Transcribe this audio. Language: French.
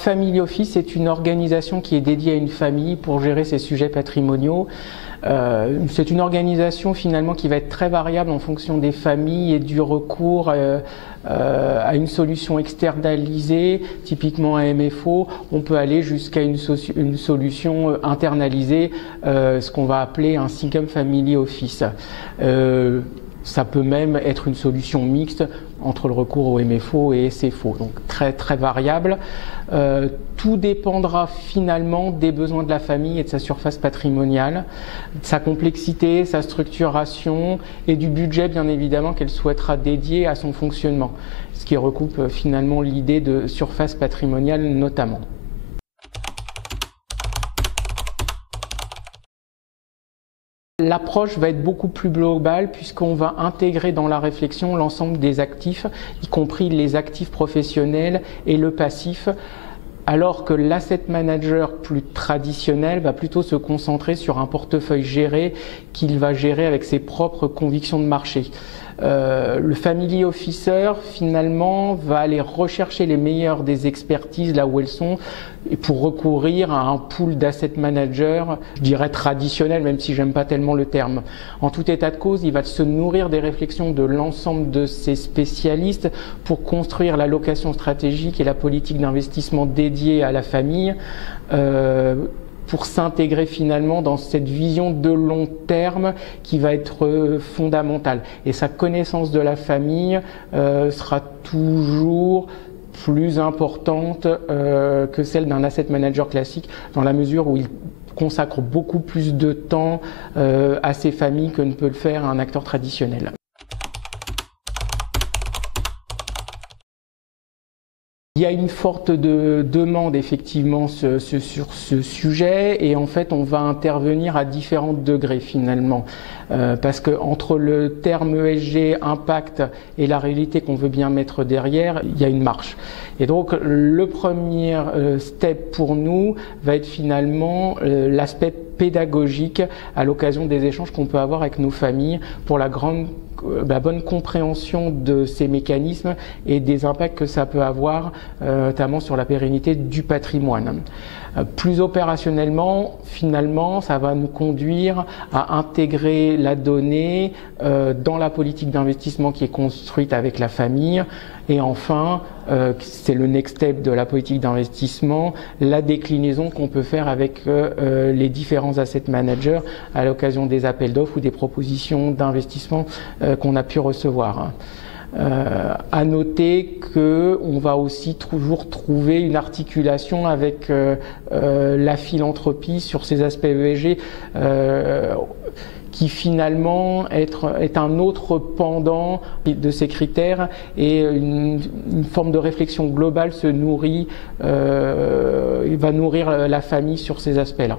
Family Office est une organisation qui est dédiée à une famille pour gérer ses sujets patrimoniaux. C'est une organisation finalement qui va être très variable en fonction des familles et du recours à une solution externalisée, typiquement un MFO. On peut aller jusqu'à une solution internalisée, ce qu'on va appeler un Single Family Office. Ça peut même être une solution mixte entre le recours au MFO et SFO, donc très variable. Tout dépendra finalement des besoins de la famille et de sa surface patrimoniale, de sa complexité, sa structuration et du budget bien évidemment qu'elle souhaitera dédier à son fonctionnement, ce qui recoupe finalement l'idée de surface patrimoniale notamment. L'approche va être beaucoup plus globale puisqu'on va intégrer dans la réflexion l'ensemble des actifs, y compris les actifs professionnels et le passif, alors que l'asset manager plus traditionnel va plutôt se concentrer sur un portefeuille géré qu'il va gérer avec ses propres convictions de marché. Le family officer finalement va aller rechercher les meilleures des expertises là où elles sont et pour recourir à un pool d'asset managers, je dirais traditionnel même si j'aime pas tellement le terme. En tout état de cause, il va se nourrir des réflexions de l'ensemble de ces spécialistes pour construire la location stratégique et la politique d'investissement dédiée à la famille. Pour s'intégrer finalement dans cette vision de long terme qui va être fondamentale. Et sa connaissance de la famille sera toujours plus importante que celle d'un asset manager classique, dans la mesure où il consacre beaucoup plus de temps à ses familles que ne peut le faire un acteur traditionnel. Il y a une forte demande effectivement sur ce sujet et en fait on va intervenir à différents degrés finalement parce que entre le terme ESG, impact et la réalité qu'on veut bien mettre derrière, il y a une marche. Et donc le premier step pour nous va être finalement l'aspect pédagogique à l'occasion des échanges qu'on peut avoir avec nos familles pour la bonne compréhension de ces mécanismes et des impacts que ça peut avoir, notamment sur la pérennité du patrimoine. Plus opérationnellement, finalement, ça va nous conduire à intégrer la donnée dans la politique d'investissement qui est construite avec la famille. Et enfin, c'est le next step de la politique d'investissement, la déclinaison qu'on peut faire avec les différents asset managers à l'occasion des appels d'offres ou des propositions d'investissement qu'on a pu recevoir. À noter qu'on va aussi toujours trouver une articulation avec la philanthropie sur ces aspects ESG qui finalement est un autre pendant de ces critères et une forme de réflexion globale se nourrit, va nourrir la famille sur ces aspects-là.